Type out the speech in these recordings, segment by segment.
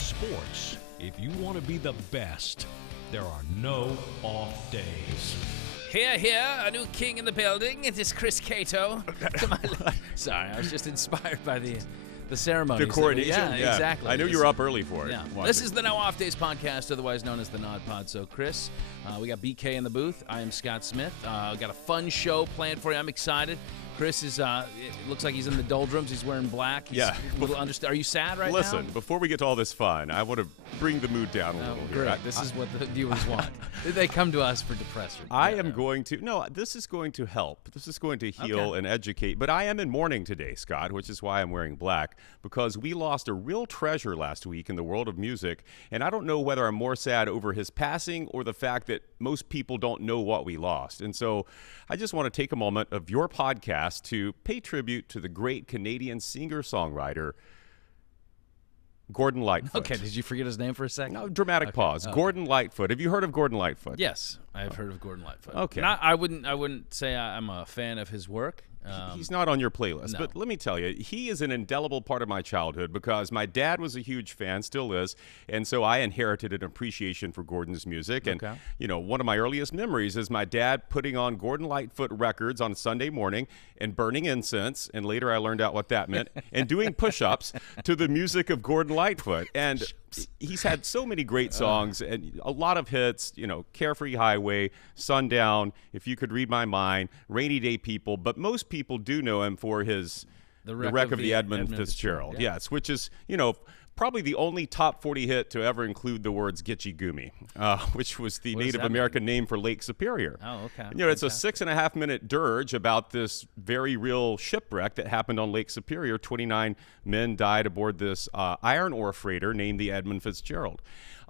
sports, if you want to be the best, there are no off days. Here, a new king in the building. It is Chris Cato. Sorry, I was just inspired by the ceremony. The coronation? Yeah, exactly. I know you were up early for it. Yeah. This is the No Off Days podcast, otherwise known as the NODPOD. So, Chris, we got BK in the booth. I am Scott Smith. Got a fun show planned for you. I'm excited. Chris is, it looks like he's in the doldrums. He's wearing black. He's yeah. Are you sad right now? Listen, before we get to all this fun, I want to bring the mood down a little here. Great. This is what the viewers want. They come to us for depression. This is going to help. This is going to heal and educate. But I am in mourning today, Scott, which is why I'm wearing black, because we lost a real treasure last week in the world of music. And I don't know whether I'm more sad over his passing or the fact that most people don't know what we lost. And so I just want to take a moment of your podcast to pay tribute to the great Canadian singer-songwriter, Gordon Lightfoot. Okay, did you forget his name for a second? No, dramatic pause. Gordon Lightfoot. Have you heard of Gordon Lightfoot? Yes, I've heard of Gordon Lightfoot. Okay. I wouldn't say I'm a fan of his work. He's not on your playlist, no. But let me tell you, he is an indelible part of my childhood because my dad was a huge fan, still is, and so I inherited an appreciation for Gordon's music. And, one of my earliest memories is my dad putting on Gordon Lightfoot records on Sunday morning and burning incense, and later I learned out what that meant, and doing push-ups to the music of Gordon Lightfoot. And he's had so many great songs and a lot of hits, Carefree Highway, Sundown, If You Could Read My Mind, Rainy Day People, but most people do know him for his The Wreck of the Edmund Fitzgerald. Yeah. Yes, which is, probably the only top 40 hit to ever include the words Gitchy Goomy, which was the Native American name for Lake Superior. Oh, okay. And, it's a 6.5-minute dirge about this very real shipwreck that happened on Lake Superior. 29 men died aboard this iron ore freighter named the Edmund Fitzgerald.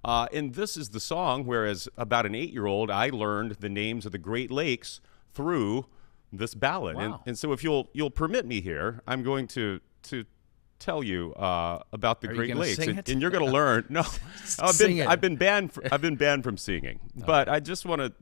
And this is the song, whereas about an 8-year-old, I learned the names of the Great Lakes through this ballad. Wow. And so if you'll permit me here, I'm going to tell you about the Great Lakes, and you're going to learn. No, I've been banned from singing, but I just want to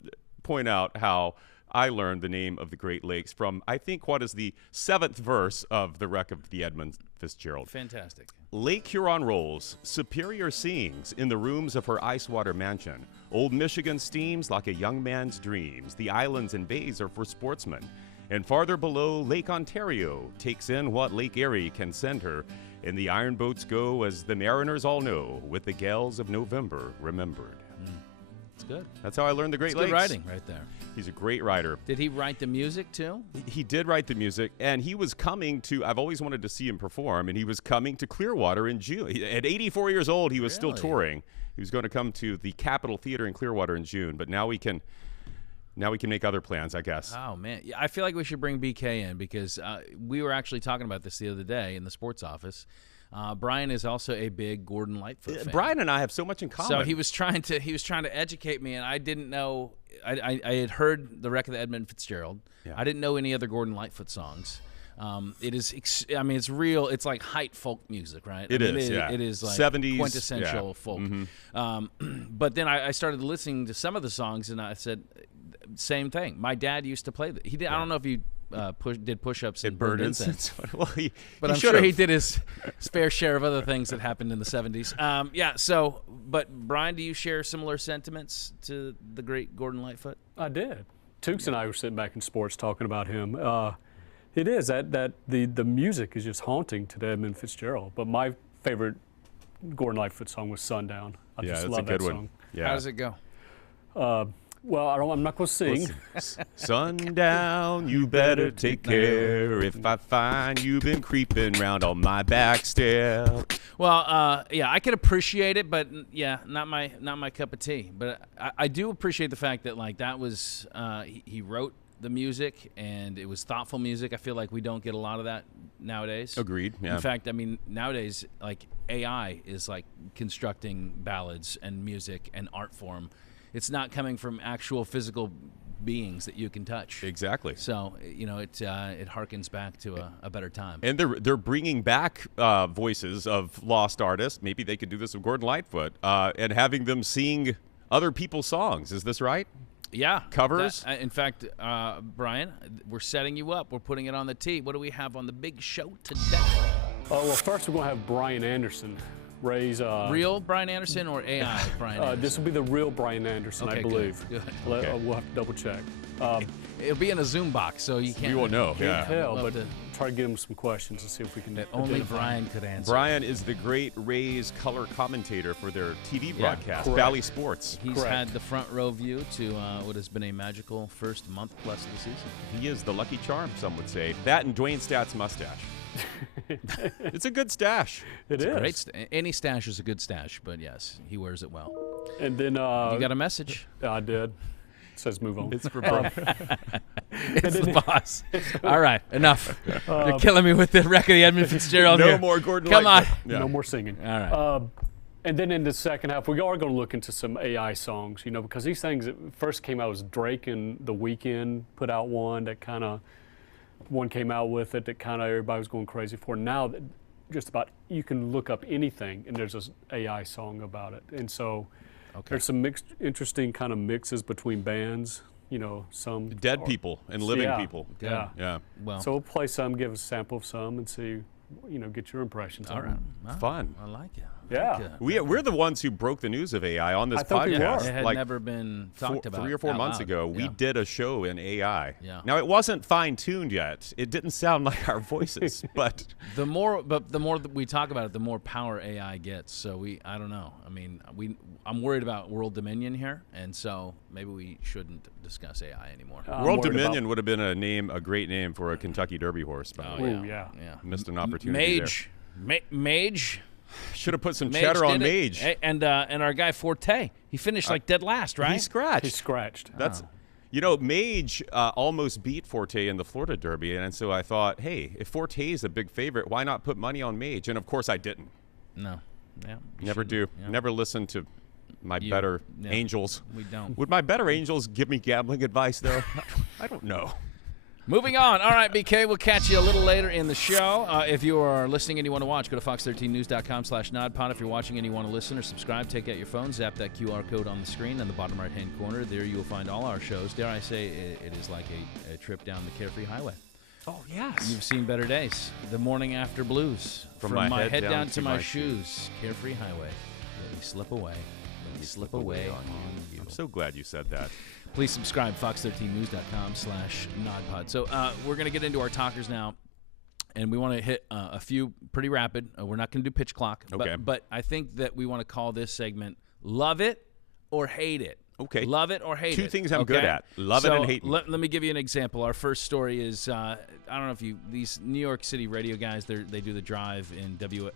point out how I learned the name of the Great Lakes from, I think, what is the 7th verse of The Wreck of the Edmund Fitzgerald. Fantastic. Lake Huron rolls, Superior sings in the rooms of her ice-water mansion. Old Michigan steams like a young man's dreams. The islands and bays are for sportsmen. And farther below, Lake Ontario takes in what Lake Erie can send her. And the iron boats go, as the mariners all know, with the gales of November remembered. It's good. That's how I learned the Great Lakes. Good writing right there. He's a great writer. Did he write the music too? He did write the music, and he was coming to, I've always wanted to see him perform, and he was coming to Clearwater in June. At 84 years old, he was still touring. He was going to come to the Capitol Theater in Clearwater in June, but now we can make other plans, I guess. Oh, man. Yeah, I feel like we should bring BK in because we were actually talking about this the other day in the sports office. Brian is also a big Gordon Lightfoot fan. Brian and I have so much in common. So he was trying to educate me, and I didn't know. I had heard The Wreck of the Edmund Fitzgerald. Yeah. I didn't know any other Gordon Lightfoot songs. It is. It's real. It's like height folk music, right? It is like 70s, quintessential folk. Mm-hmm. But then I started listening to some of the songs, and I said, same thing. My dad used to play. I don't know if he did push-ups and burned incense. Well, but I'm sure he did his fair share of other things that happened in the 70s. But Brian, do you share similar sentiments to the great Gordon Lightfoot? I did. Tukes and I were sitting back in sports talking about him. It is that the music is just haunting to Edmund Fitzgerald. But my favorite Gordon Lightfoot song was Sundown. I just love that song. Yeah. How does it go? Well, I'm not going to sing. Sundown, you better take care if I find you've been creeping round on my back stair. Well, I could appreciate it, but not my cup of tea. But I do appreciate the fact that that was he wrote the music and it was thoughtful music. I feel like we don't get a lot of that nowadays. Agreed. Yeah. In fact, nowadays AI is constructing ballads and music and art form. It's not coming from actual physical beings that you can touch. Exactly. So it harkens back to a better time. And they're bringing back voices of lost artists. Maybe they could do this with Gordon Lightfoot and having them sing other people's songs. Is this right? Yeah. Covers? In fact, Brian, we're setting you up. We're putting it on the tee. What do we have on the big show today? Well, first we're going to have Brian Anderson Ray's Real Brian Anderson or AI Brian Anderson? This will be the real Brian Anderson, Okay, I believe. Good. We'll have to double check. It'll be in a Zoom box, so you can't. We won't know. Can't tell, Love but to- try to get him some questions and see if we can. That only identify. Brian could answer. Brian is the great Rays color commentator for their TV broadcast, correct. Bally Sports. He's Correct. had the front row view to what has been a magical first month plus of the season. He is the lucky charm, some would say. That and Dwayne Stat's mustache. It's a good stash. It is. Great. Any stash is a good stash, but yes, he wears it well. And then You got a message? I did. It says move on. It's for Brian. It's the boss. All right, enough. You're killing me with the wreck of the Edmund Fitzgerald No here. more Gordon Come on. Lightfoot. Yeah. No more singing. All right. And then in the second half, we are going to look into some AI songs, because these things that first came out was Drake and The Weeknd put out one that one came out with it that kind of everybody was going crazy for. Now, just about you can look up anything and there's an AI song about it. And so there's some interesting kind of mixes between bands, some Dead people and living people. Yeah. Yeah. Well, So we'll play some, give a sample of some, and see, get your impressions all on right. it. Well, Fun. I like it. Yeah. We're the ones who broke the news of AI on this I thought we podcast. were. It had like never been talked about 3 or 4 out months loud. ago. We Yeah. did a show in AI. Yeah. Now it wasn't fine-tuned yet. It didn't sound like our voices, but The more that we talk about it, the more power AI gets. So I don't know. I mean, I'm worried about world dominion here, and so maybe we shouldn't discuss AI anymore. I'm World worried Dominion would have been a great name for a Kentucky Derby horse. By the way. Ooh, yeah. Missed an opportunity Mage, Mage. Should have put some Mage cheddar on did it. Mage. Hey, and our guy Forte, he finished like dead last, right? He scratched. He scratched. That's, Mage almost beat Forte in the Florida Derby, and so I thought, hey, if Forte is a big favorite, why not put money on Mage? And of course, I didn't. No. Yeah. you Never do. shouldn't. Yeah. Never listen to my better yeah. angels. We don't. Would my better angels give me gambling advice, though? I don't know. Moving on. All right, BK, we'll catch you a little later in the show. If you are listening and you want to watch, go to fox13news.com/nodpod. If you're watching and you want to listen or subscribe, take out your phone, zap that QR code on the screen in the bottom right-hand corner. There you will find all our shows. Dare I say, it is like a trip down the Carefree Highway. Oh, yes. You've seen better days. The morning after blues. From my head down to my shoes. Carefree Highway. Let me slip away. Let me slip away on you. I'm so glad you said that. Please subscribe, fox13news.com/nodpod. So we're going to get into our talkers now, and we want to hit a few pretty rapid. We're not going to do pitch clock, Okay. but I think that we want to call this segment Love It or Hate It. Okay. Love it or hate it. Two things I'm okay? good at. Love it and hate it. Let me give you an example. Our first story is, I don't know if these New York City radio guys, they do the drive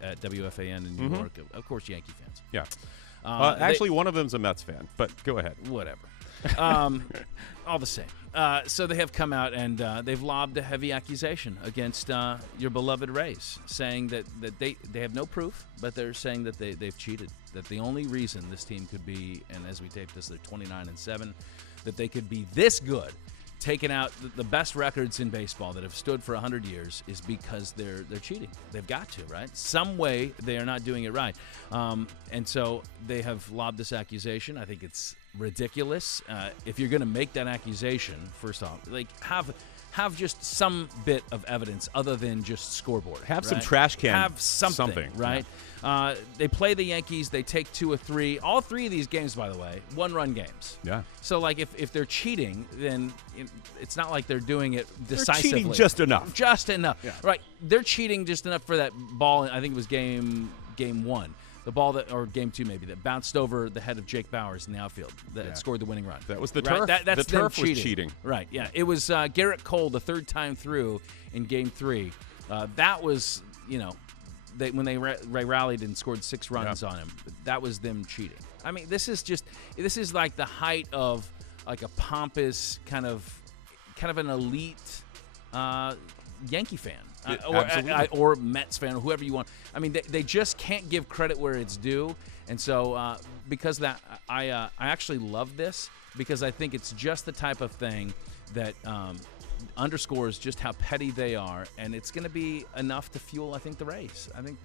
at WFAN in New York. Of course, Yankee fans. Yeah. They- Actually, one of them's a Mets fan, but go ahead. Whatever. All the same. So they have come out and they've lobbed a heavy accusation against your beloved Rays, saying that they have no proof, but they're saying that they've cheated. That the only reason this team could be, and as we tape this, they're 29-7, that they could be this good, taking out the best records in baseball that have stood for 100 years, is because they're cheating. They've got to, right? Some way they are not doing it right. And so they have lobbed this accusation. I think it's ridiculous. If you're going to make that accusation, first off, like have just some bit of evidence other than just scoreboard. Have some right? trash can. Have something. Right? Yeah. They play the Yankees. They take 2 or 3. All 3 of these games, by the way, 1-run games. Yeah. So, like, if they're cheating, then it's not like they're doing it decisively. They're cheating just enough. Just enough. Yeah. Right. They're cheating just enough for that ball. I think it was game 1. The ball or game 2 maybe, that bounced over the head of Jake Bowers in the outfield that scored the winning run. That was the right? turf. That's the them turf was cheating. Right, yeah. It was Garrett Cole the 3rd time through in game 3. That was, when they rallied and scored 6 runs on him. That was them cheating. I mean, this is like the height of like a pompous kind of an elite Yankee fan. Or Mets fan, or whoever you want. I mean, they just can't give credit where it's due, and so because of that, I actually love this because I think it's just the type of thing that underscores just how petty they are, and it's going to be enough to fuel, I think, the Rays. I think,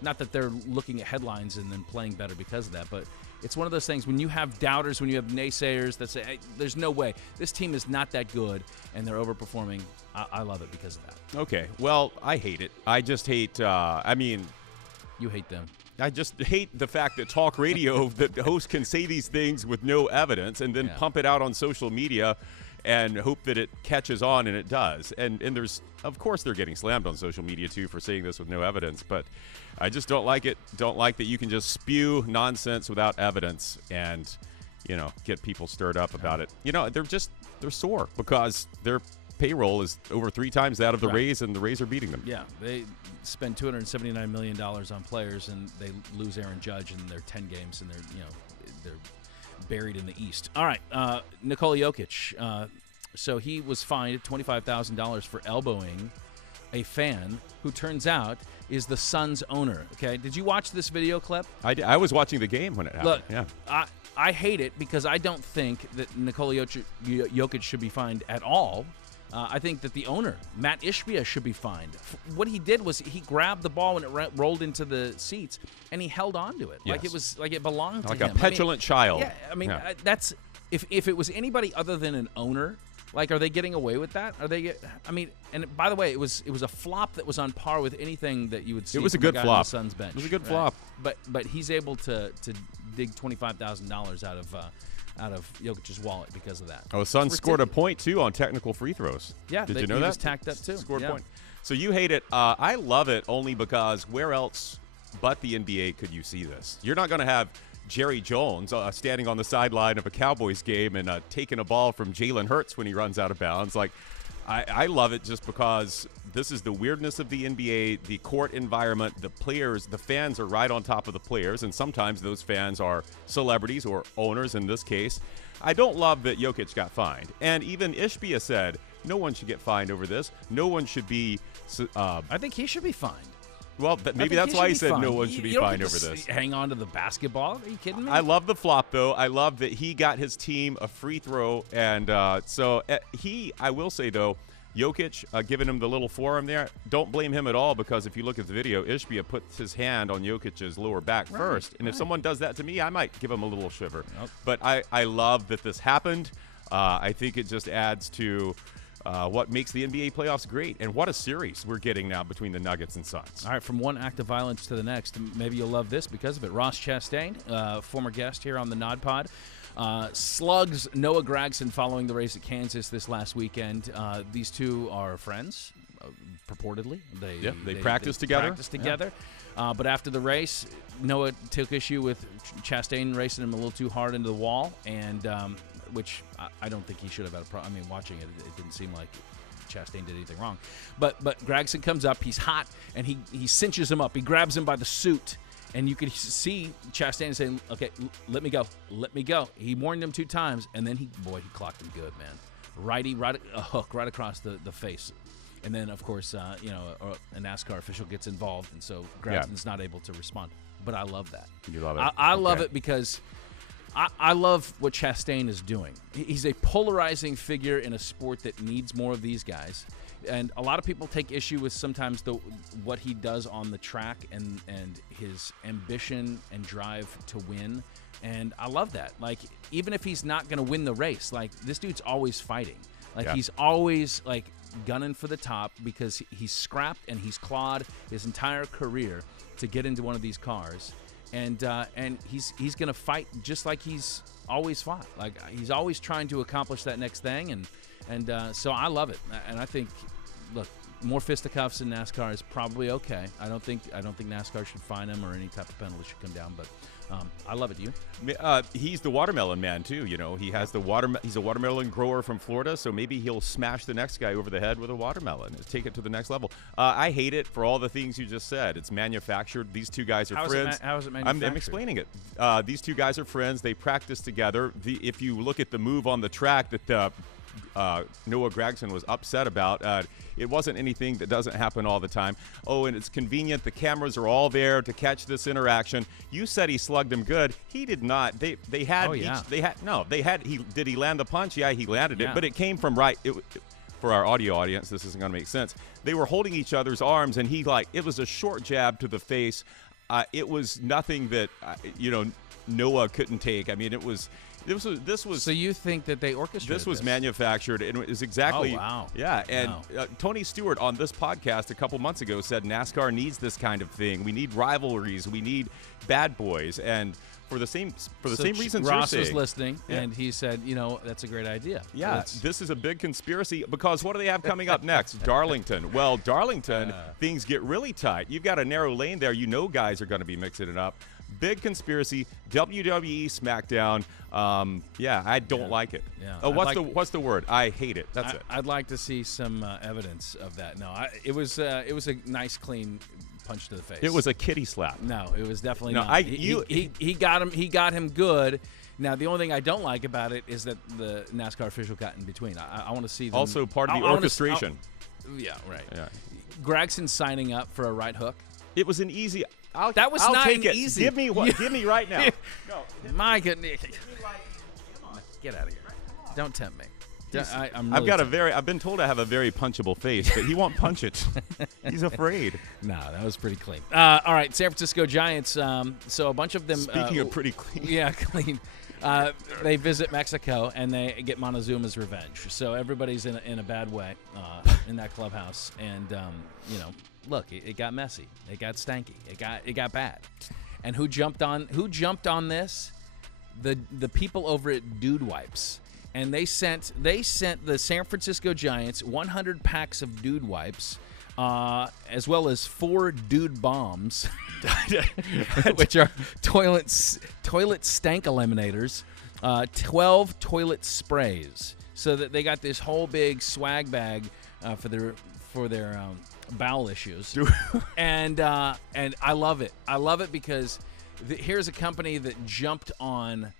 not that they're looking at headlines and then playing better because of that, but it's one of those things when you have doubters, when you have naysayers that say, hey, there's no way. This team is not that good, and they're overperforming. I love it because of that. Okay. Well, I hate it. I just hate, You hate them. I just hate the fact that talk radio, that the host can say these things with no evidence and then pump it out on social media and hope that it catches on, and it does. And there's, of course, they're getting slammed on social media, too, for saying this with no evidence. But I just don't like it. Don't like that you can just spew nonsense without evidence and, get people stirred up about it. They're sore because their payroll is over 3 times that of the Rays, and the Rays are beating them. Yeah, they spend $279 million on players, and they lose Aaron Judge in their 10 games, and they're buried in the East. All right, Nikola Jokic. So he was fined $25,000 for elbowing a fan who turns out is the Suns owner. Okay, did you watch this video clip? I was watching the game when it happened. Look, I hate it because I don't think that Nikola Jokic should be fined at all. I think that the owner, Matt Ishbia, should be fined. What he did was he grabbed the ball when it rolled into the seats, and he held on to it like it was like it belonged to him. Like a petulant child. Yeah, that's if it was anybody other than an owner. Like, are they getting away with that? And by the way, it was a flop that was on par with anything that you would see. It was a from good guy flop. On the Suns bench. It was a good flop. But he's able to dig $25,000 out of Jokic's wallet because of that. Oh, Suns scored a point, too, on technical free throws. Yeah, Did you know that? He was tacked up, too. Scored a point. So you hate it. I love it only because where else but the NBA could you see this? You're not going to have Jerry Jones standing on the sideline of a Cowboys game and taking a ball from Jalen Hurts when he runs out of bounds. Like, I love it just because this is the weirdness of the NBA, the court environment, the players, the fans are right on top of the players, and sometimes those fans are celebrities or owners in this case. I don't love that Jokic got fined. And even Ishbia said, no one should get fined over this. No one should be I think he should be fined. Well, maybe that's why he said no one should be fined over this. Hang on to the basketball? Are you kidding me? I love the flop, though. I love that he got his team a free throw. And I will say, though, Jokic giving him the little forearm there, don't blame him at all because if you look at the video, Ishbia puts his hand on Jokic's lower back first. And if someone does that to me, I might give him a little shiver. Nope. But I love that this happened. I think it just adds to what makes the NBA playoffs great. And what a series we're getting now between the Nuggets and Suns. All right, from one act of violence to the next. Maybe you'll love this because of it. Ross Chastain, former guest here on the NODPOD, slugs Noah Gragson following the race at Kansas this last weekend. These two are friends, purportedly. They practiced together. But after the race, Noah took issue with Chastain racing him a little too hard into the wall, and which I don't think he should have had a problem. I mean, watching it, it didn't seem like Chastain did anything wrong. But Gragson comes up, he's hot, and he cinches him up. He grabs him by the suit, and you could see Chastain saying, okay, let me go. He warned him 2 times, and then he clocked him good, man. A hook right across the face. And then, of course, a NASCAR official gets involved, and so Gragson's not able to respond. But I love that. You love it? I love it because I love what Chastain is doing. He's a polarizing figure in a sport that needs more of these guys. And a lot of people take issue with sometimes what he does on the track and his ambition and drive to win. And I love that. Like, even if he's not going to win the race, like, this dude's always fighting. Like, he's always, like, gunning for the top because he's scrapped and he's clawed his entire career to get into one of these cars. And he's going to fight just like he's always fought. Like, he's always trying to accomplish that next thing. And so I love it. And I think, look, more fisticuffs in NASCAR is probably okay. I don't think NASCAR should fine him or any type of penalty should come down. But I love it. Do you? He's the watermelon man too. You know, he has he's a watermelon grower from Florida, so maybe he'll smash the next guy over the head with a watermelon and take it to the next level. I hate it for all the things you just said. It's manufactured. These two guys are friends. How is it manufactured? I'm explaining it. These two guys are friends. They practice together. If you look at the move on the track that Noah Gragson was upset about, it wasn't anything that doesn't happen all the time. Oh, and it's convenient. The cameras are all there to catch this interaction. You said he slugged him good. He did not. They had. Did he land the punch? Yeah, he landed it, but it came from right. For our audio audience, this isn't going to make sense. They were holding each other's arms, and it was a short jab to the face. it was nothing that Noah couldn't take. I mean, this was. So you think that they orchestrated this? Was manufactured, and it was exactly. Oh, wow. Yeah, and Tony Stewart on this podcast a couple months ago said NASCAR needs this kind of thing. We need rivalries. We need bad boys, and for the same reasons Ross you're saying. was listening, and he said, that's a great idea. Yeah, this is a big conspiracy because what do they have coming up next? Darlington. Well, Darlington, things get really tight. You've got a narrow lane there. Guys are going to be mixing it up. Big conspiracy. WWE SmackDown. I don't like it. Yeah. Oh, what's the word? I hate it. That's it. I'd like to see some evidence of that. No, it was a nice, clean punch to the face. It was a kitty slap. No, it was definitely not. He got him. He got him good. Now, the only thing I don't like about it is that the NASCAR official got in between. I want to see them. Also part of the orchestration. Yeah, right. Yeah. Gragson signing up for a right hook. It was an easy. I'll not take it. easy. Give me what? Give me right now. No. My goodness. Get out of here. Don't tempt me. I've been told I have a very punchable face, but he won't punch it. He's afraid. No, that was pretty clean. All right, San Francisco Giants. So a bunch of them. Speaking of pretty clean. Yeah, clean. They visit Mexico and they get Montezuma's revenge. So everybody's in a bad way in that clubhouse, and look, it got messy, it got stanky, it got bad. And who jumped on this? The people over at Dude Wipes. And they sent the San Francisco Giants 100 packs of Dude Wipes, as well as 4 Dude Bombs, which are toilet stank eliminators, 12 toilet sprays. So that they got this whole big swag bag for their bowel issues. And I love it. I love it because here's a company that jumped on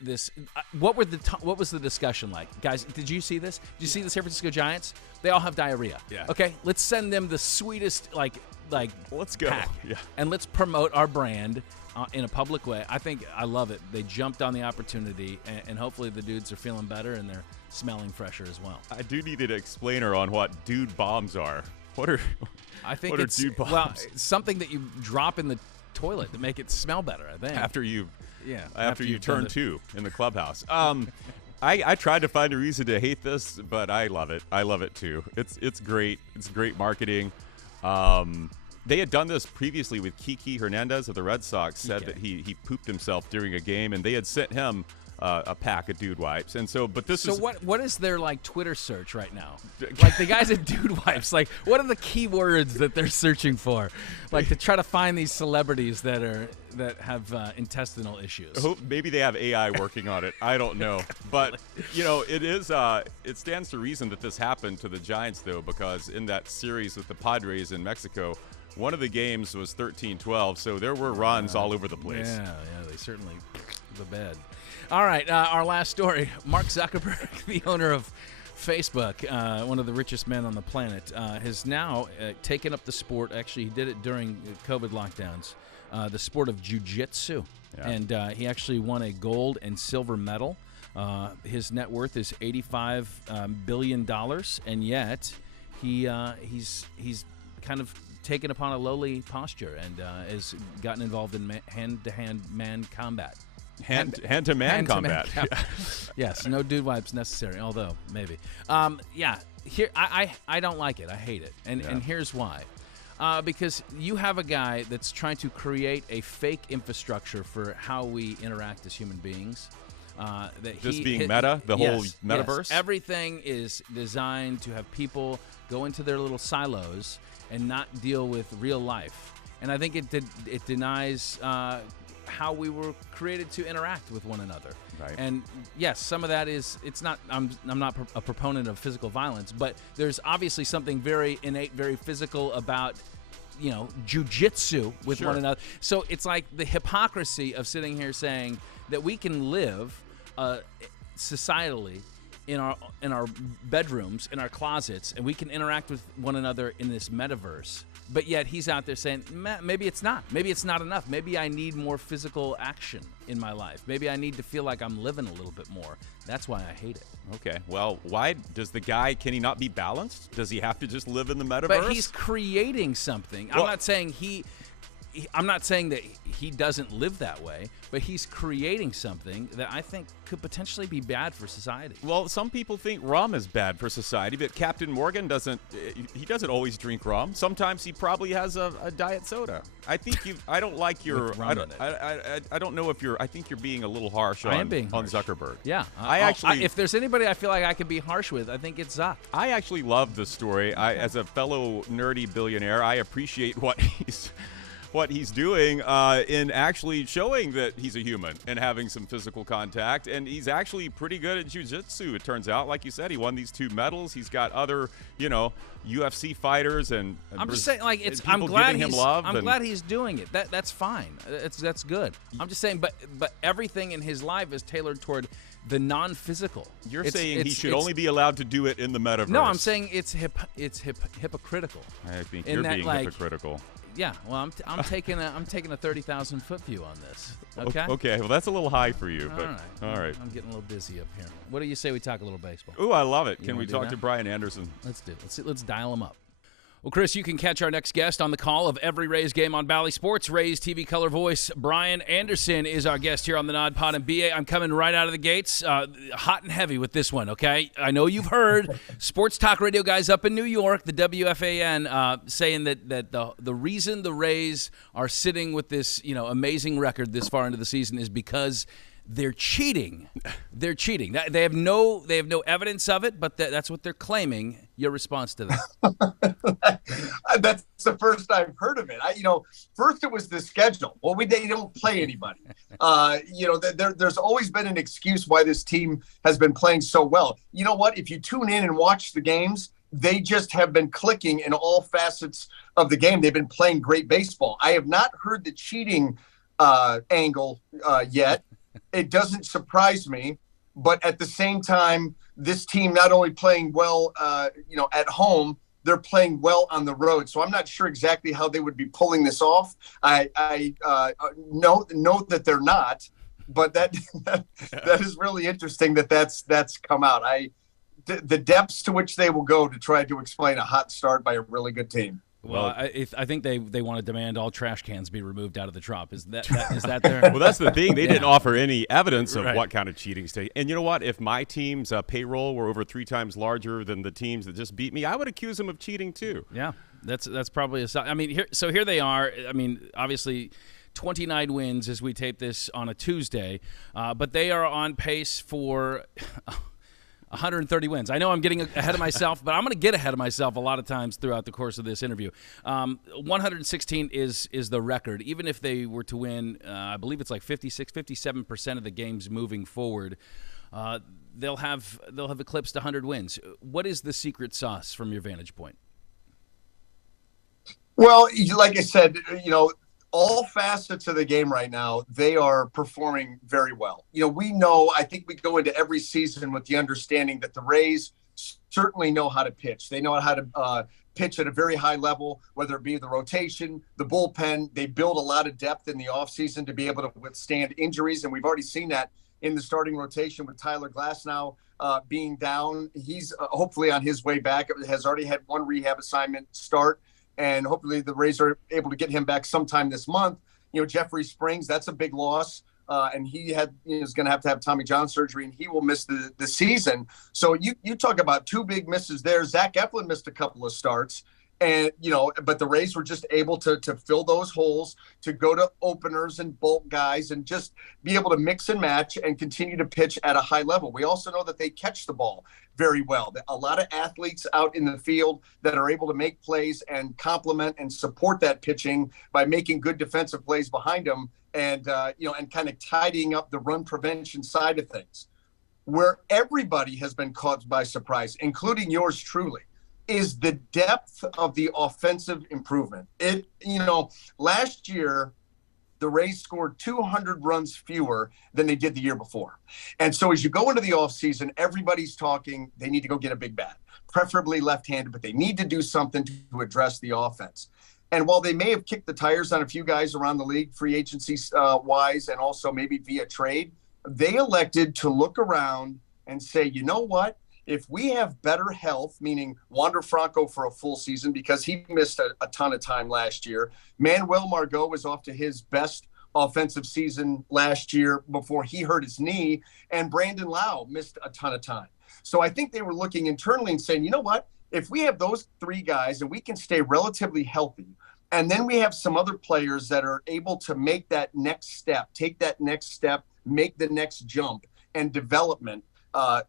this. What was the discussion like, guys? Did you see this? Did you see the San Francisco Giants? They all have diarrhea. Yeah. Okay, let's send them the sweetest like let's go. Pack, yeah. And let's promote our brand in a public way. I love it. They jumped on the opportunity, and hopefully the dudes are feeling better and they're smelling fresher as well. I do need an explainer on what Dude Bombs are. What are Dude Bombs? Well, it's something that you drop in the toilet to make it smell better, I think. After you turn 2 in the clubhouse. I tried to find a reason to hate this, but I love it. I love it too. It's great. It's great marketing. They had done this previously with Kiki Hernandez of the Red Sox. Said that he pooped himself during a game, and they had sent him a pack of Dude Wipes. And so, but this is what is their Twitter search right now? Like the guys at Dude Wipes, what are the keywords that they're searching for, to try to find these celebrities that have intestinal issues? Maybe they have AI working on it. I don't know, but it stands to reason that this happened to the Giants though, because in that series with the Padres in Mexico, one of the games was 13-12, so there were runs all over the place. Yeah, they certainly the bed. All right, our last story. Mark Zuckerberg, the owner of Facebook, one of the richest men on the planet, has now taken up the sport. Actually, he did it during COVID lockdowns, the sport of Jiu Jitsui. Yeah. And he actually won a gold and silver medal. His net worth is $85 billion, and yet he's kind of taken upon a lowly posture and has gotten involved in hand-to-hand man combat. Hand-to-man combat. Yes, no Dude Wipes necessary, although maybe. Here I don't like it. I hate it. And here's why. Because you have a guy that's trying to create a fake infrastructure for how we interact as human beings. Meta, the whole metaverse? Yes. Everything is designed to have people go into their little silos and not deal with real life. And I think it denies how we were created to interact with one another. Right. And yes, some of that is, it's not, I'm not a proponent of physical violence, but there's obviously something very innate, very physical about, jujitsu with one another. So it's like the hypocrisy of sitting here saying that we can live societally in our bedrooms, in our closets, and we can interact with one another in this metaverse. But yet he's out there saying, maybe it's not. Maybe it's not enough. Maybe I need more physical action in my life. Maybe I need to feel like I'm living a little bit more. That's why I hate it. Okay. Well, why does can he not be balanced? Does he have to just live in the metaverse? But he's creating something. I'm not saying I'm not saying that he doesn't live that way, but he's creating something that I think could potentially be bad for society. Well, some people think rum is bad for society, but Captain Morgan doesn't always drink rum. Sometimes he probably has a diet soda. I think I don't like your I don't know if I think you're being a little harsh on Zuckerberg. Yeah. If there's anybody I feel like I could be harsh with, I think it's Zuck. I actually love the story. As a fellow nerdy billionaire, I appreciate what he's doing in actually showing that he's a human and having some physical contact. And he's actually pretty good at Jiu Jitsui, it turns out. Like you said, he won these 2 medals. He's got other, UFC fighters and I'm just saying, like, I'm glad he's doing it. That's fine. That's good. I'm just saying, but everything in his life is tailored toward the non-physical. You're saying he should only be allowed to do it in the metaverse. No, I'm saying it's hypocritical. I think you're being hypocritical. Yeah, well, I'm taking a 30,000-foot view on this. Okay. Okay. Well, that's a little high for you, but all right. I'm getting a little busy up here. What do you say we talk a little baseball? Ooh, I love it. Can we talk to Brian Anderson? Let's do it. Let's dial him up. Well, Chris, you can catch our next guest on the call of every Rays game on Bally Sports. Rays TV color voice Brian Anderson is our guest here on the NODPOD. And BA, I'm coming right out of the gates, hot and heavy with this one, okay? I know you've heard sports talk radio guys up in New York, the WFAN, saying that the reason the Rays are sitting with this amazing record this far into the season is because they're cheating. They're cheating. They have no evidence of it, but that's what they're claiming. Your response to that? That's the first I've heard of it. First it was the schedule. Well, they don't play anybody. There's always been an excuse why this team has been playing so well. You know what? If you tune in and watch the games, they just have been clicking in all facets of the game. They've been playing great baseball. I have not heard the cheating angle yet. It doesn't surprise me, but at the same time, this team not only playing well, at home, they're playing well on the road. So I'm not sure exactly how they would be pulling this off. I know that they're not, but that is really interesting that's come out. The depths to which they will go to try to explain a hot start by a really good team. Well, I think they want to demand all trash cans be removed out of the Trop. Is that their? Well, that's the thing. They didn't offer any evidence of what kind of cheating state. And you know what? If my team's payroll were over 3 times larger than the teams that just beat me, I would accuse them of cheating too. Yeah, that's probably I mean, here they are. I mean, obviously, 29 wins as we tape this on a Tuesday, but they are on pace for 130 wins. I know I'm getting ahead of myself, but I'm going to get ahead of myself a lot of times throughout the course of this interview. 116 is the record. Even if they were to win, I believe it's like 57% of the games moving forward, they'll have eclipsed 100 wins. What is the secret sauce from your vantage point? Well, like I said, all facets of the game right now, they are performing very well. We know, I think we go into every season with the understanding that the Rays certainly know how to pitch. They know how to pitch at a very high level, whether it be the rotation, the bullpen. They build a lot of depth in the offseason to be able to withstand injuries, and we've already seen that in the starting rotation with Tyer Glasnow being down. He's hopefully on his way back. Has already had 1 rehab assignment start. And hopefully the Rays are able to get him back sometime this month. Jeffrey Springs, that's a big loss. And he is going to have Tommy John surgery, and he will miss the season. So you talk about 2 big misses there. Zach Eflin missed a couple of starts. And, but the Rays were just able to fill those holes, to go to openers and bulk guys and just be able to mix and match and continue to pitch at a high level. We also know that they catch the ball very well. A lot of athletes out in the field that are able to make plays and complement and support that pitching by making good defensive plays behind them and kind of tidying up the run prevention side of things. Where everybody has been caught by surprise, including yours truly, is the depth of the offensive improvement. Last year, the Rays scored 200 runs fewer than they did the year before. And so as you go into the offseason, everybody's talking, they need to go get a big bat, preferably left-handed, but they need to do something to address the offense. And while they may have kicked the tires on a few guys around the league, free agency wise, and also maybe via trade, they elected to look around and say, you know what? if we have better health, meaning Wander Franco for a full season because he missed a ton of time last year, Manuel Margot was off to his best offensive season last year before he hurt his knee, and Brandon Lau missed a ton of time. So I think they were looking internally and saying, you know what, if we have those three guys and we can stay relatively healthy, and then we have some other players that are able to make that next step, take that next step, make the next jump and development,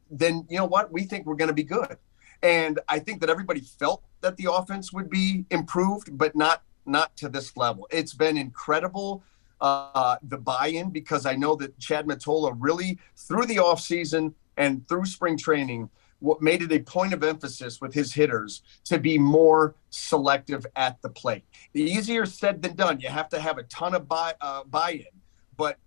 then you know what? We think we're going to be good. And I think that everybody felt that the offense would be improved, but not to this level. It's been incredible, the buy-in, because I know that Chad Mottola really, through the offseason and through spring training, what made it a point of emphasis with his hitters to be more selective at the plate. Easier said than done. You have to have a ton of buy-in, but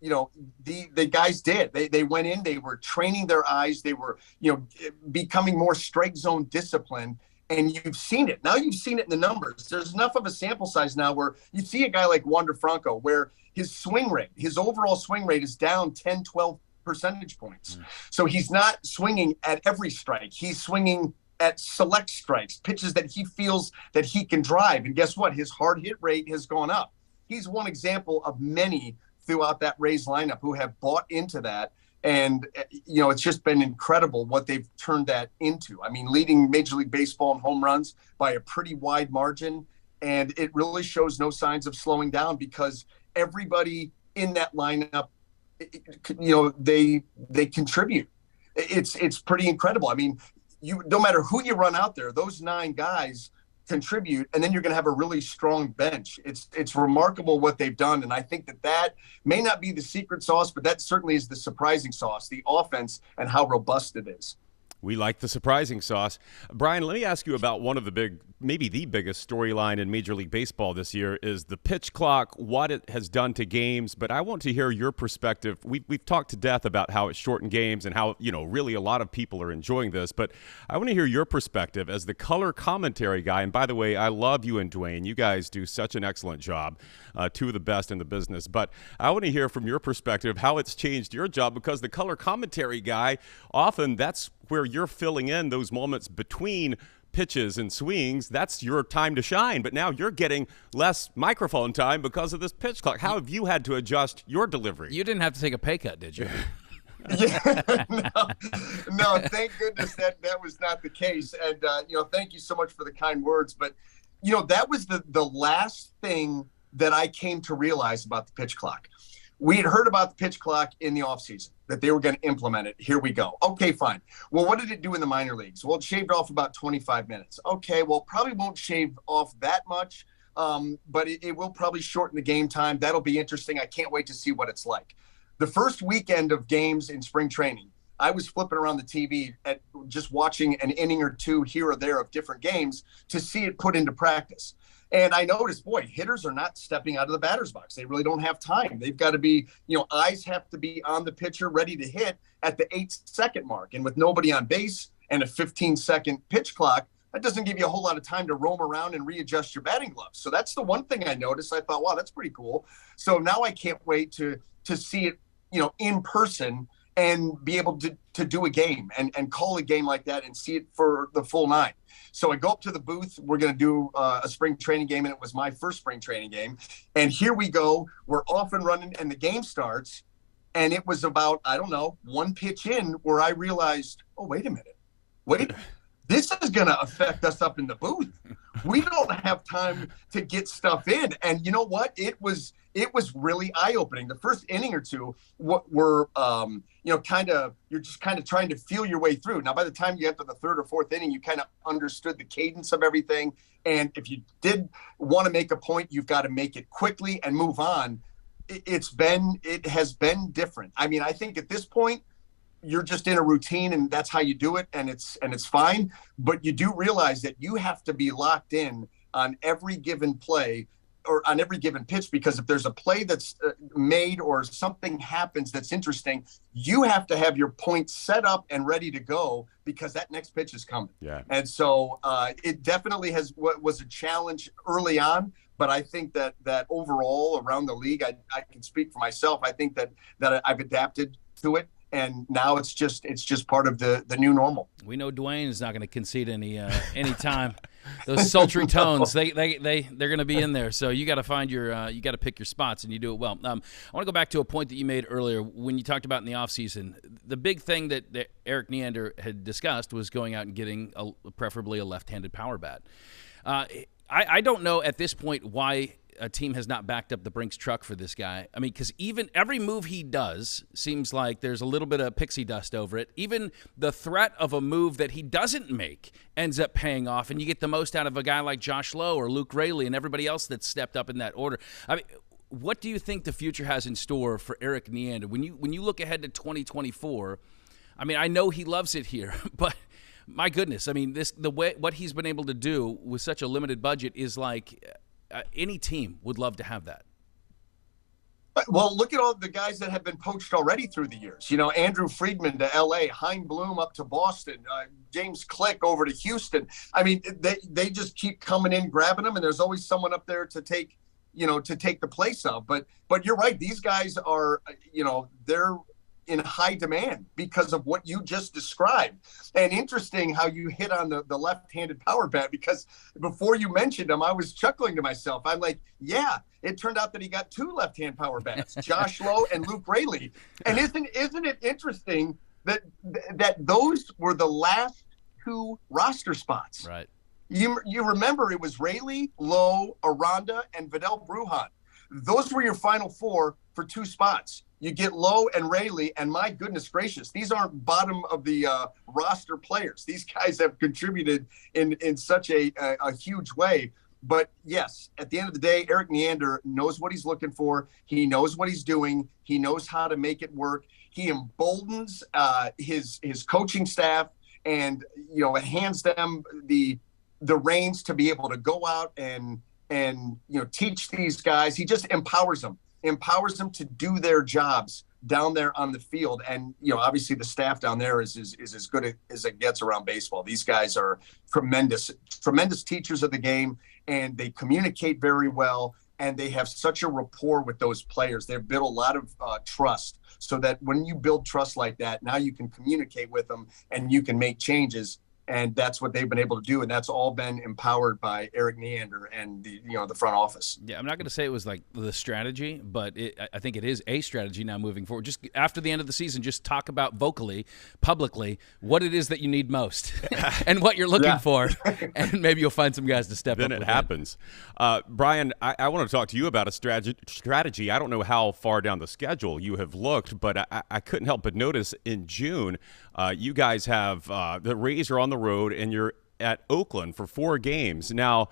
you know, the guys did. They went in, they were training their eyes, they were, you know, becoming more strike zone disciplined, and you've seen it. Now you've seen it in the numbers. There's enough of a sample size now where you see a guy like Wander Franco, where his swing rate, his overall swing rate is down 10, 12 percentage points. So he's not swinging at every strike. He's swinging at select strikes, pitches that he feels that he can drive. And guess what? His hard hit rate has gone up. He's one example of many throughout that Rays lineup who have bought into that. And, you know, it's just been incredible what they've turned that into. I mean, leading Major League Baseball in home runs by a pretty wide margin. And it really shows no signs of slowing down because everybody in that lineup, you know, they contribute. It's pretty incredible. I mean, no matter who you run out there, those 9 guys contribute, and then you're going to have a really strong bench. It's remarkable what they've done, and I think that may not be the secret sauce, but that certainly is the surprising sauce, the offense and how robust it is. We like the surprising sauce. Brian, let me ask you about one of the maybe the biggest storyline in Major League Baseball this year is the pitch clock, what it has done to games. But I want to hear your perspective. We've talked to death about how it's shortened games and how, you know, really a lot of people are enjoying this. But I want to hear your perspective as the color commentary guy. And by the way, I love you and Dwayne. You guys do such an excellent job. 2 of the best in the business. But I want to hear from your perspective how it's changed your job, because the color commentary guy, often that's where you're filling in those moments between pitches and swings. That's your time to shine. But now you're getting less microphone time because of this pitch clock. How have you had to adjust your delivery? You didn't have to take a pay cut, did you? Yeah, no, thank goodness that was not the case. And, you know, thank you so much for the kind words. But, you know, that was the last thing that I came to realize about the pitch clock. We had heard about the pitch clock in the offseason, that they were going to implement it. Here we go. Okay, fine. Well, what did it do in the minor leagues? Well, it shaved off about 25 minutes. Okay, well, probably won't shave off that much, but it will probably shorten the game time. That'll be interesting. I can't wait to see what it's like. The first weekend of games in spring training, I was flipping around the TV at just watching an inning or two here or there of different games to see it put into practice. And I noticed, boy, hitters are not stepping out of the batter's box. They really don't have time. They've got to be, you know, eyes have to be on the pitcher ready to hit at the 8-second mark. And with nobody on base and a 15-second pitch clock, that doesn't give you a whole lot of time to roam around and readjust your batting gloves. So that's the one thing I noticed. I thought, wow, that's pretty cool. So now I can't wait to see it, you know, in person and be able to do a game and call a game like that and see it for the full 9. So I go up to the booth. We're going to do a spring training game, and it was my first spring training game. And here we go. We're off and running, and the game starts. And it was about, I don't know, 1 pitch in where I realized, oh, wait a minute. Wait, this is going to affect us up in the booth. We don't have time to get stuff in. And you know what? It was really eye-opening. The first inning or two were, you know, you're just kind of trying to feel your way through. Now, by the time you get to the 3rd or 4th inning, you kind of understood the cadence of everything. And if you did want to make a point, you've got to make it quickly and move on. It has been different. I mean, I think at this point, you're just in a routine and that's how you do it. And it's fine. But you do realize that you have to be locked in on every given play or on every given pitch, because if there's a play that's made or something happens that's interesting, you have to have your point set up and ready to go because that next pitch is coming. Yeah. And so it definitely was a challenge early on, but I think that overall around the league, I can speak for myself. I think that I've adapted to it. And now it's just part of the new normal. We know Dwayne is not going to concede any time. Those sultry tones, they're going to be in there. So you got to find you got to pick your spots, and you do it well. I want to go back to a point that you made earlier when you talked about in the offseason. The big thing that Erik Neander had discussed was going out and getting preferably a left-handed power bat. I don't know at this point why a team has not backed up the Brinks truck for this guy. I mean, because even every move he does seems like there's a little bit of pixie dust over it. Even the threat of a move that he doesn't make ends up paying off, and you get the most out of a guy like Josh Lowe or Luke Raley and everybody else that's stepped up in that order. I mean, what do you think the future has in store for Erik Neander? When you look ahead to 2024, I mean, I know he loves it here, but my goodness, I mean, what he's been able to do with such a limited budget is like any team would love to have that. Well, look at all the guys that have been poached already through the years. You know, Andrew Friedman to L.A., Hein Bloom up to Boston, James Click over to Houston. I mean, they just keep coming in, grabbing them, and there's always someone up there to take the place of. But you're right. These guys are, they're in high demand because of what you just described. And interesting how you hit on the left-handed power bat, because before you mentioned him, I was chuckling to myself. I'm like, yeah, it turned out that he got two left-hand power bats, Josh Lowe and Luke Raley. And isn't it interesting that those were the last two roster spots? Right. You remember it was Raley, Lowe, Aranda, and Vidal Brujan. Those were your final four for two spots. You get Lowe and Raley, and my goodness gracious, these aren't bottom of the roster players. These guys have contributed in such a huge way. But yes, at the end of the day, Erik Neander knows what he's looking for. He knows what he's doing. He knows how to make it work. He emboldens his coaching staff, and hands them the reins to be able to go out and teach these guys. He just empowers them to do their jobs down there on the field. And, obviously the staff down there is as good as it gets around baseball. These guys are tremendous teachers of the game, and they communicate very well, and they have such a rapport with those players. They've built a lot of trust, so that when you build trust like that, now you can communicate with them and you can make changes. And that's what they've been able to do, and that's all been empowered by Erik Neander and the front office. Yeah, I'm not going to say it was like the strategy, but I think it is a strategy now moving forward. Just after the end of the season, just talk about vocally, publicly, what it is that you need most and what you're looking for, and maybe you'll find some guys to step up. Then it happens. Brian, I want to talk to you about a strategy. I don't know how far down the schedule you have looked, but I couldn't help but notice in June, you guys have the Rays are on the road, and you're at Oakland for 4 games. Now,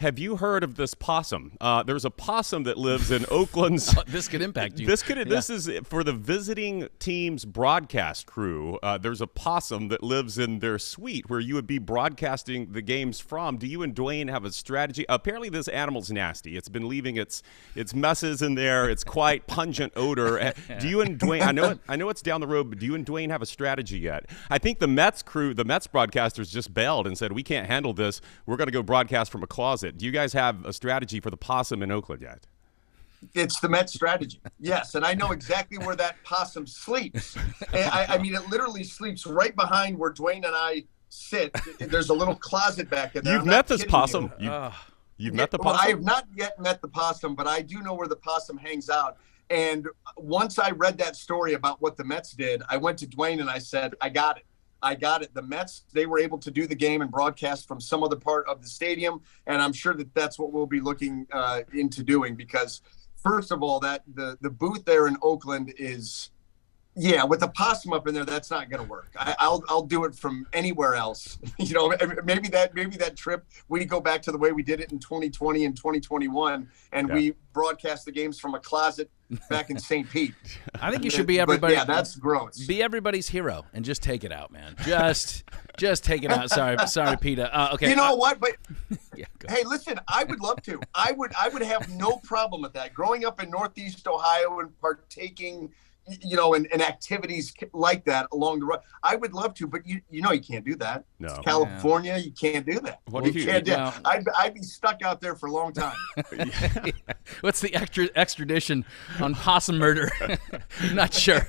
have you heard of this possum? There's a possum that lives in Oakland's. This could impact you. This is for the visiting team's broadcast crew. There's a possum that lives in their suite where you would be broadcasting the games from. Do you and Dwayne have a strategy? Apparently, this animal's nasty. It's been leaving its messes in there. It's quite pungent odor. Do you and Dwayne? I know it's down the road, but do you and Dwayne have a strategy yet? I think the Mets broadcasters just bailed and said, we can't handle this. We're going to go broadcast from a closet. Do you guys have a strategy for the possum in Oakland yet? It's the Mets strategy, yes. And I know exactly where that possum sleeps. I mean, it literally sleeps right behind where Dwayne and I sit. There's a little closet back in there. You've met this possum. You've met the possum? Well, I have not yet met the possum, but I do know where the possum hangs out. And once I read that story about what the Mets did, I went to Dwayne and I said, I got it. The Mets, they were able to do the game and broadcast from some other part of the stadium, and I'm sure that that's what we'll be looking into doing, because first of all, that the booth there in Oakland is, with the possum up in there, that's not going to work. I'll do it from anywhere else. Maybe that trip we go back to the way we did it in 2020 and 2021, and we broadcast the games from a closet back in St. Pete. I think you should be everybody. But that's gross. Be everybody's hero and just take it out, man. Just take it out. Sorry, Peter. Okay. You know what? But hey, listen, I would love to. I would have no problem with that. Growing up in Northeast Ohio and partaking, and activities like that along the road. I would love to, but you can't do that. No. It's California, you can't do that. What you if you can't do no. I'd be stuck out there for a long time. What's the extradition on possum murder? Not sure.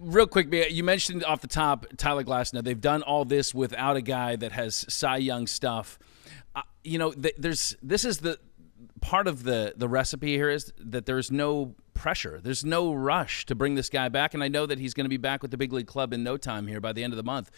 Real quick, you mentioned off the top Tyer Glasnow. They've done all this without a guy that has Cy Young stuff. This is the part of the recipe here is that there's no pressure. There's no rush to bring this guy back, and I know that he's going to be back with the big league club in no time here by the end of the month.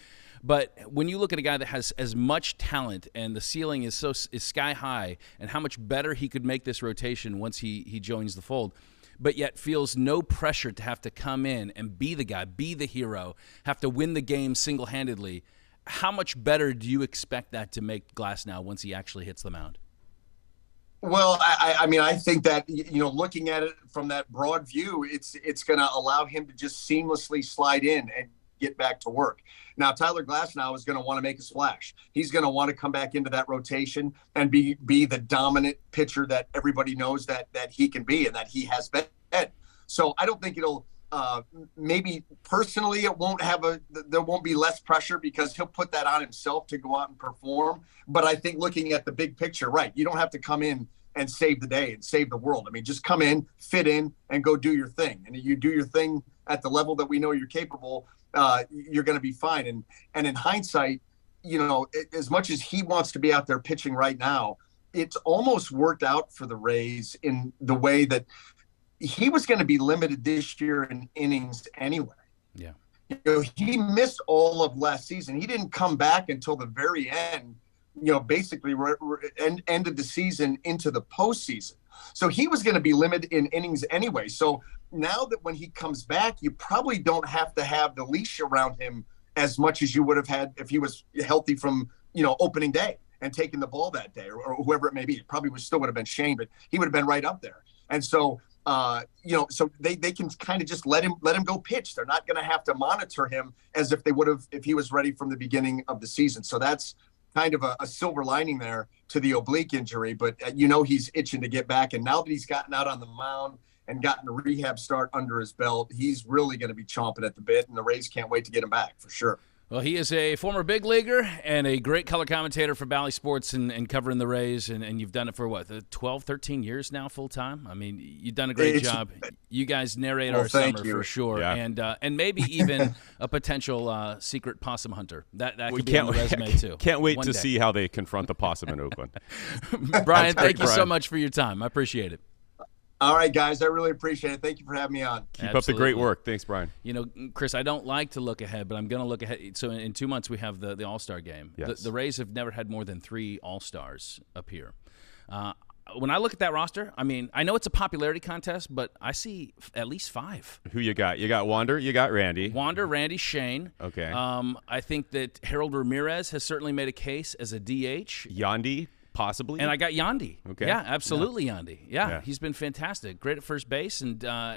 But when you look at a guy that has as much talent and the ceiling is sky high, and how much better he could make this rotation once he joins the fold, but yet feels no pressure to have to come in and be the guy, be the hero, have to win the game single-handedly, how much better do you expect that to make Glasnow once he actually hits the mound? Well, I think that, looking at it from that broad view, it's going to allow him to just seamlessly slide in and get back to work. Now, Tyer Glasnow is going to want to make a splash. He's going to want to come back into that rotation and be the dominant pitcher that everybody knows that he can be and that he has been. So I don't think it'll maybe personally there won't be less pressure because he'll put that on himself to go out and perform. But I think looking at the big picture, right, you don't have to come in and save the day and save the world. I mean, just come in, fit in, and go do your thing. And you do your thing at the level that we know you're capable, you're going to be fine. And in hindsight, as much as he wants to be out there pitching right now, it's almost worked out for the Rays in the way that he was going to be limited this year in innings anyway. Yeah. He missed all of last season. He didn't come back until the very end, basically end of the season into the postseason. So he was going to be limited in innings anyway. So now that when he comes back, you probably don't have to have the leash around him as much as you would have had if he was healthy from, opening day and taking the ball that day or whoever it may be. It probably still would have been Shane, but he would have been right up there. And so, so they can kind of just let him go pitch. They're not going to have to monitor him as if they would have if he was ready from the beginning of the season. So that's kind of a silver lining there to the oblique injury, but he's itching to get back. And now that he's gotten out on the mound and gotten a rehab start under his belt, he's really going to be chomping at the bit, and the Rays can't wait to get him back for sure. Well, he is a former big leaguer and a great color commentator for Bally Sports and covering the Rays, and you've done it for, 12, 13 years now full-time? I mean, you've done a great job. You guys narrate our summer for sure, yeah. and maybe even a potential secret possum hunter. That could be on the resume, too. Can't wait to see how they confront the possum in Oakland. Brian, thank you so much for your time. I appreciate it. All right, guys, I really appreciate it. Thank you for having me on. Keep up the great work. Thanks, Brian. Chris, I don't like to look ahead, but I'm going to look ahead. So in 2 months, we have the All-Star game. Yes. The Rays have never had more than 3 All-Stars appear. When I look at that roster, I mean, I know it's a popularity contest, but I see at least 5. Who you got? You got Wander, you got Randy. Wander, Randy, Shane. Okay. I think that Harold Ramirez has certainly made a case as a DH. Yandy. Possibly. And I got Yandy. Okay. Yeah, absolutely, yeah. Yandy. Yeah, he's been fantastic. Great at first base. And, I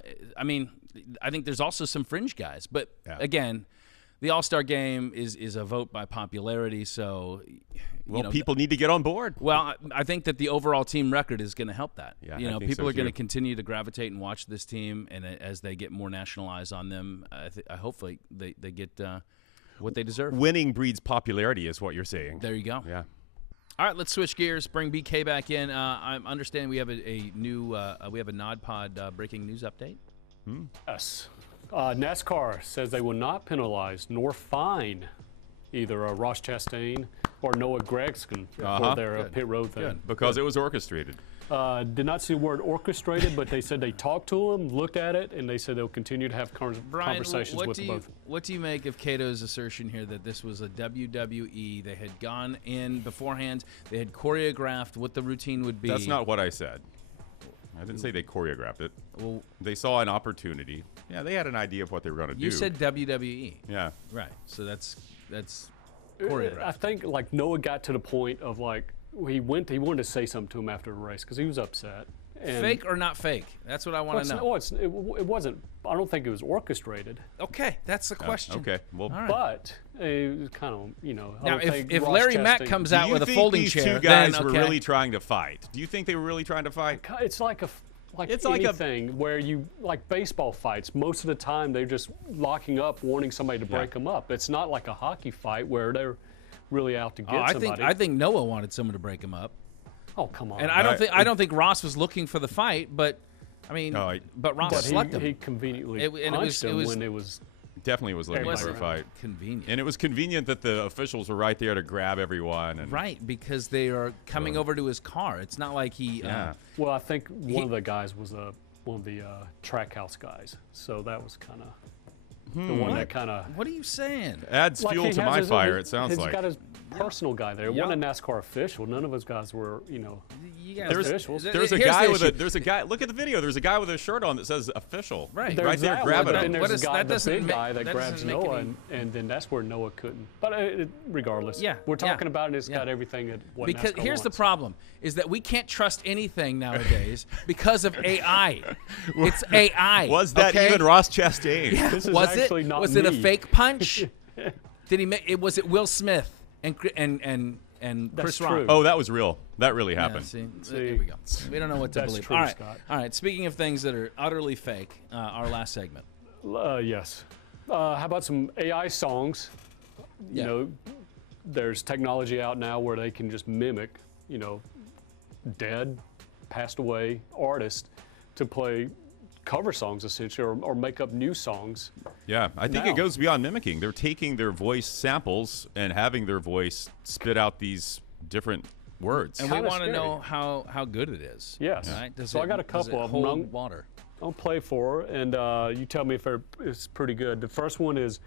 think there's also some fringe guys. But, again, the All-Star game is a vote by popularity, so people need to get on board. Well, I think that the overall team record is going to help that. Yeah, people are going to continue to gravitate and watch this team, and as they get more national eyes on them, hopefully they get what they deserve. Winning breeds popularity is what you're saying. There you go. Yeah. All right, let's switch gears. Bring BK back in. I understand we have a new we have a NODPOD breaking news update. Yes. NASCAR says they will not penalize nor fine either Ross Chastain or Noah Gragson for their pit road thing. Good. Because it was orchestrated. Did not see the word orchestrated, but they said they talked to him, looked at it, and they said they'll continue to have conversations with them both. What do you make of Cato's assertion here that this was a WWE? They had gone in beforehand. They had choreographed what the routine would be. That's not what I said. I didn't say they choreographed it. Well, they saw an opportunity. Yeah, they had an idea of what they were going to do. You said WWE. Yeah. Right. So that's choreographed. I think Noah got to the point of he wanted to say something to him after the race because he was upset. And fake or not fake? That's what I want to know. It wasn't. I don't think it was orchestrated. Okay, that's the question. Okay, well, right. But it was kind of Now, if Larry Mack comes out with a folding chair, these two guys then, were really trying to fight? Do you think they were really trying to fight? It's like like It's like anything where you, like baseball fights, most of the time they're just locking up, wanting somebody to break them up. It's not like a hockey fight where they're really out to get somebody. I think Noah wanted someone to break him up. Oh, come on. And I don't think Ross was looking for the fight, but I mean, but Ross slugged him. He conveniently punched him when it was. Definitely was looking for a fight. Convenient. And it was convenient that the officials were right there to grab everyone. And right, because they are coming over to his car. It's not like he. Well, I think one of the guys was one of the Trackhouse guys, so that was kind of the one that kind of. What are you saying? Adds fuel to my fire. It sounds like. He's got his personal guy there. One a NASCAR official. None of those guys were, officials. There's a guy with there's a guy. Look at the video. There's a guy with a shirt on that says official. Right. Right there, grabbing him. Then there's a guy, the big guy that grabs Noah, and then that's where Noah couldn't. But regardless, we're talking about it. It's got everything at what because NASCAR here's the wants. problem: is that we can't trust anything nowadays because of AI. It's AI. Was that even Ross Chastain? Yeah. This is Was actually it? not Was it a me. fake punch? Did he make it? Was it Will Smith and Chris Rock? true. Oh, that was real. That really Yeah, happened. see, here we go. We don't know what to That's believe. true, All right, Scott. all right. Speaking of things that are utterly fake, our last segment. Yes. How about some AI songs? You know, there's technology out now where they can just mimic, dead, passed away artists to play cover songs essentially, or make up new songs. Yeah, I think it goes beyond mimicking. They're taking their voice samples and having their voice spit out these different words. And we want to know how good it is. Yes. Right? So I got a couple of them. Hold water. I'll play for, and you tell me if it's pretty good. The first one is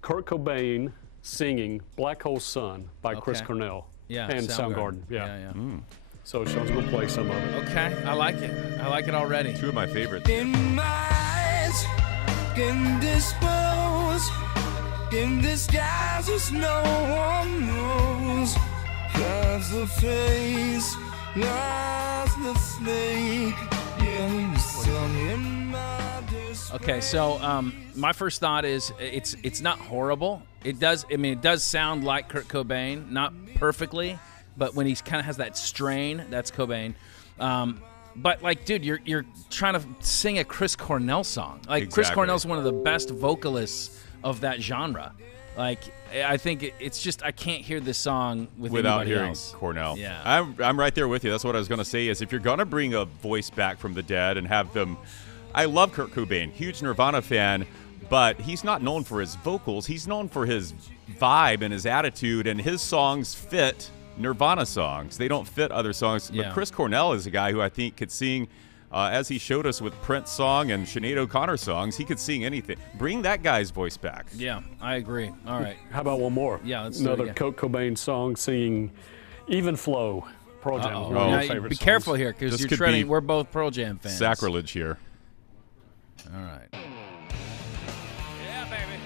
Kurt Cobain singing "Black Hole Sun" by Chris Cornell and Soundgarden. Yeah. So Sean's gonna play some of it. Okay, I like it. I like it already. Two of my favorites. In my eyes, can dispose in disguises no one knows. Has the face, lies the snake. In the sun in my disgrace. Okay, so my first thought is it's not horrible. It does sound like Kurt Cobain, not perfectly, but when he kind of has that strain, that's Cobain. But like, dude, you're trying to sing a Chris Cornell song. Like Chris Cornell's one of the best vocalists of that genre. Like, I think it's just I can't hear this song without hearing else. Cornell. Yeah, I'm right there with you. That's what I was going to say. Is if you're going to bring a voice back from the dead and have them, I love Kurt Cobain, huge Nirvana fan, but he's not known for his vocals. He's known for his vibe and his attitude, and his songs fit Nirvana songs. They don't fit other songs. Yeah. But Chris Cornell is a guy who I think could sing, as he showed us with Prince song and Sinead O'Connor songs, he could sing anything. Bring that guy's voice back. Yeah, I agree. All right. How about one more? Yeah, let's do it another again. Kurt Cobain song singing "Even Flow." Pearl Jam. One of Now, my favorite be songs. careful here because This you're could treading. be We're both Pearl Jam fans. Sacrilege here. All right. Yeah, baby.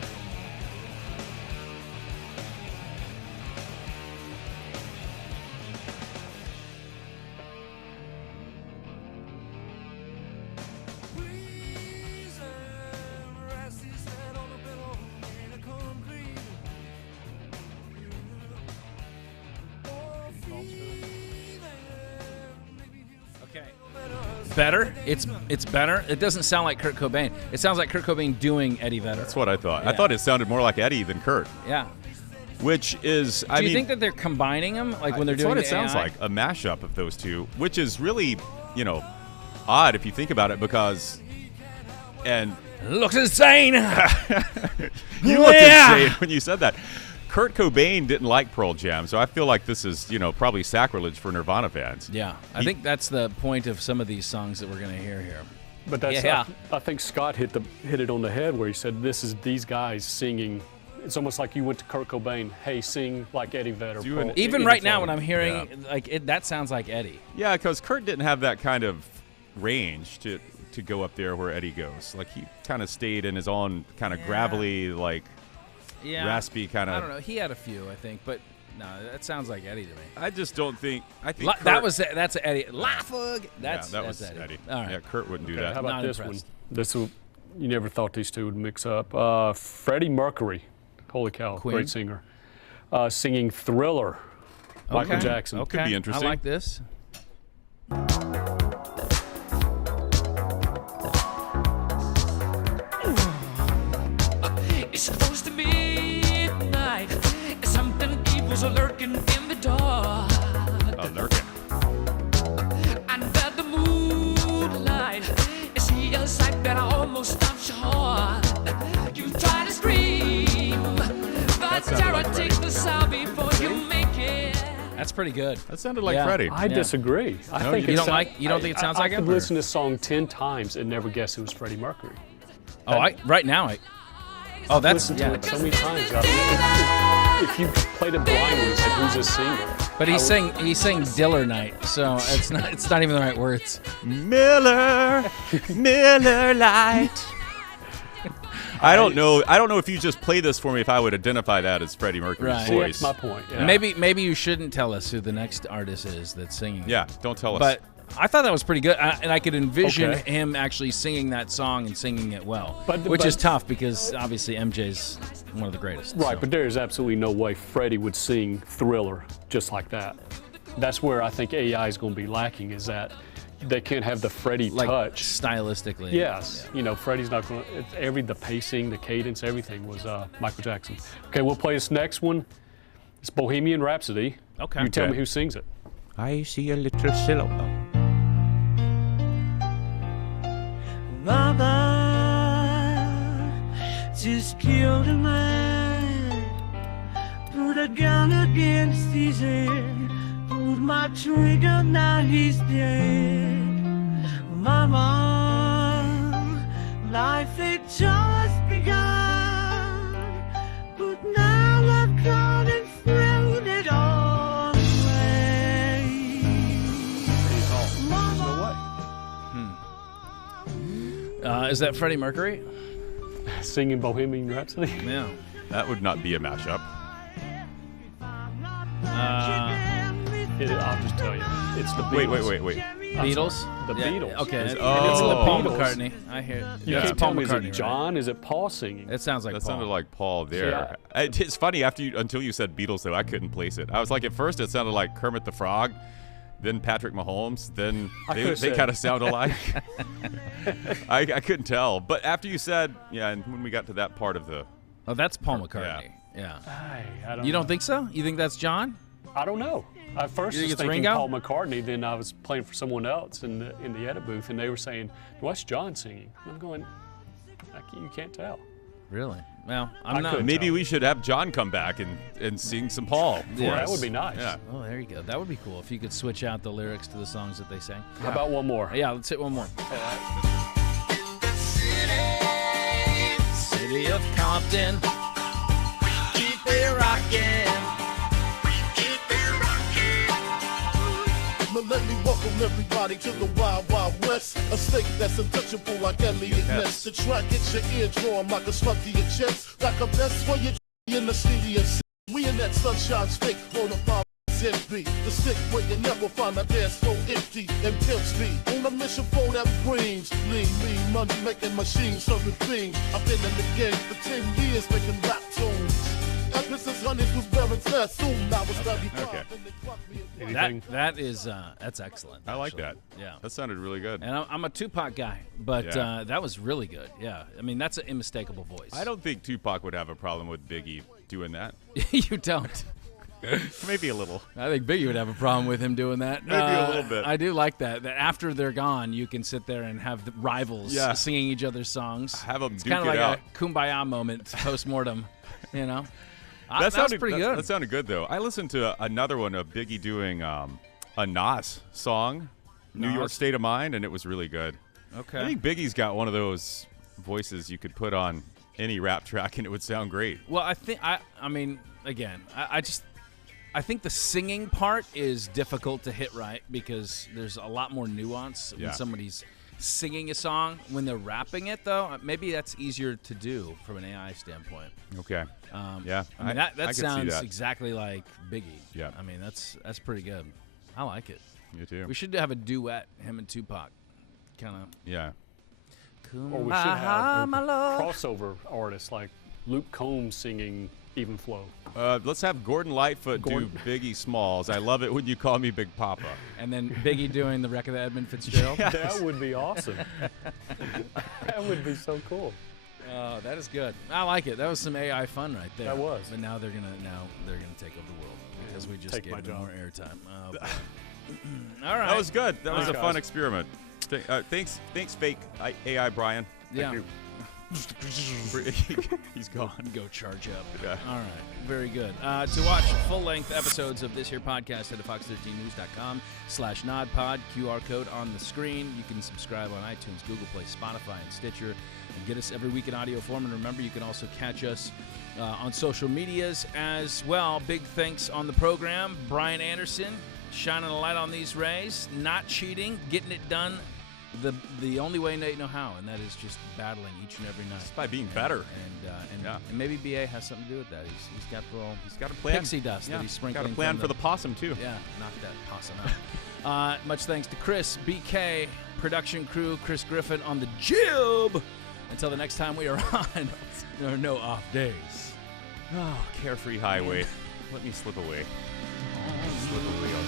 Okay. Better. It's better. It doesn't sound like Kurt Cobain. It sounds like Kurt Cobain doing Eddie Vedder. That's what I thought. Yeah. I thought it sounded more like Eddie than Kurt, Yeah. which is, I Do you mean, think that they're combining them, like when they're it's doing what the it sounds AI? like, a mashup of those two, which is really, odd if you think about it because, and Looks insane. you looked insane when you said that. Kurt Cobain didn't like Pearl Jam, so I feel like this is, probably sacrilege for Nirvana fans. Yeah, I think that's the point of some of these songs that we're going to hear here. But that's Yeah. I think Scott hit it on the head where he said this is these guys singing. It's almost like you went to Kurt Cobain. Hey, sing like Eddie Vedder. Doing- Even right now when I'm hearing Yeah. that sounds like Eddie. Yeah, because Kurt didn't have that kind of range to go up there where Eddie goes. Like, he kind of stayed in his own kind of gravelly, like, raspy kind of. I don't know. He had a few, I think, but no, that sounds like Eddie to me. I just don't think. I think That's Eddie. Lafug. That's was Eddie. All right. Yeah, Kurt wouldn't do Okay, that. how about Not this impressed. one? This one, you never thought these two would mix up. Freddie Mercury, holy cow, Queen. great singer, singing "Thriller." Michael Okay. Jackson. Okay. Could be interesting. I like this. stops your heart. You try to scream, but terror like Freddie. takes the sound before you make it. That's pretty good. That sounded like Yeah. Freddie. I disagree. I think you it don't sound- like- you don't think it sounds like I him, could or- listen to this song 10 times and never guess it was Freddie Mercury. Right now Oh, that's Listened to it so many times. If you played it blindly and said, "Who's this singer?" But he's saying Diller Night, so it's not even the right words. Miller Lite. I don't know if you just play this for me if I would identify that as Freddie Mercury's Right. See, voice. that's my point. Yeah. Maybe you shouldn't tell us who the next artist is that's singing. Yeah, don't tell us. But I thought that was pretty good, and I could envision Okay. him actually singing that song and singing it well, But- which but- is tough because obviously MJ's one of the greatest. Right, so. but there is absolutely no way Freddie would sing Thriller just like that. That's where I think AI is going to be lacking, is that they can't have the Freddie like touch. stylistically. Yes, you know, Freddie's not going to, the pacing, the cadence, everything was Michael Jackson. Okay, we'll play this next one. It's Bohemian Rhapsody. Okay. You tell Okay. me who sings it. I see a little silhouette. Mama just killed a man. Put a gun against his head. Pulled my trigger, now he's dead. Mama, life had just begun. But now I've gone and thrown it all away. Is that Freddie Mercury? Singing Bohemian Rhapsody? Yeah. That would not be a mashup. I'll just tell you. It's the Beatles. Wait. Beatles? The Beatles. Okay. It's- It's oh. the Paul Beatles. McCartney. I hear. You Yeah. It's can't Paul tell me, is McCartney, it right? John? Is it Paul singing? It sounds like That Paul. sounded like Paul there. It's funny until you said Beatles though, I couldn't place it. I was like, at first it sounded like Kermit the Frog, then Patrick Mahomes, then they kind of sound alike. I couldn't tell, but after you said and when we got to that part of the Oh, that's Paul McCartney. Yeah. I don't You don't know. think so? You think that's John? I don't know. I first You think was it's thinking Ringo? Paul McCartney, then I was playing for someone else in the edit booth, and they were saying, "What's John singing?" And I'm going, "You can't tell." Really? Well, I I'm not. couldn't maybe tell. we should have John come back and sing some Paul. For Yeah, That us. would be nice. Yeah. Oh, there you go. That would be cool if you could switch out the lyrics to the songs that they sang. How about one more? Yeah, let's hit one more. City of Compton. Keep it rockin'. But let me welcome everybody to the Wild Wild West. A state that's untouchable like Elliot Ness. The track gets your eardrum like a slug to your chest. Like a vest for your in the city and we in that sunshine state, roll the bomb. Envy, the stick where you never find a dance so empty and pimp speed. On a mission for them greens, lean, money making machines serving fiends. I've been in the game for 10 years making rap tunes. Ever since Honeys was wearing soon I was 35 Okay. and they dropped me a Anything? That is that's excellent. I like actually. that. Yeah. That sounded really good. And I'm a Tupac guy, but Yeah. that was really good. Yeah, I mean that's an unmistakable voice. I don't think Tupac would have a problem with Biggie doing that. You don't. Maybe a little. I think Biggie would have a problem with him doing that. Maybe a little bit. I do like that. That after they're gone, you can sit there and have the rivals Yeah. singing each other's songs. Have 'em It's duke kind of it like out. a kumbaya moment post mortem. You know. That That was pretty good. That sounded good though. I listened to another one of Biggie doing a Nas song, New York Nas? State of Mind, and it was really good. Okay. I think Biggie's got one of those voices you could put on any rap track and it would sound great. Well, I think I mean, again, I think the singing part is difficult to hit right because there's a lot more nuance Yeah. when somebody's singing a song. When they're rapping it, though, maybe that's easier to do from an AI standpoint. Okay. Yeah. I mean, I that could see sounds that. exactly like Biggie. Yeah. I mean, that's pretty good. I like it. You too. We should have a duet, him and Tupac, kind of. Yeah. Or we should have crossover artists like Luke Combs singing Even Flow. Let's have Gordon Lightfoot do Biggie Smalls. I love it when you call me Big Papa. And then Biggie doing the record of Edmund Fitzgerald. That would be awesome. That would be so cool. Oh, that is good. I like it. That was some AI fun right there. That was. But now they're gonna take over the world because we just Take gave my them job. more airtime. Oh, boy. All right. That was good. That was Thanks, a fun guys. experiment. Thanks, fake AI Brian. Yeah. Thank you. He's gone. Go charge up. Yeah. All right. Very good. To watch full-length episodes of this here podcast, head to fox13news.com/NODPOD. QR code on the screen. You can subscribe on iTunes, Google Play, Spotify, and Stitcher. And get us every week in audio form. And remember, you can also catch us on social medias as well. Big thanks on the program. Brian Anderson, shining a light on these Rays. Not cheating. Getting it done the only way they know how, and that is just battling each and every night. Just by being better. And maybe BA has something to do with that. He's got the little got a plan. pixie dust that he's sprinkling. Got a plan for the possum, too. Yeah, knock that possum out. Much thanks to Chris, BK, production crew, Chris Griffin on the jib. Until the next time we are on, there are no off days. Oh, carefree highway. Let me slip away. Slip away on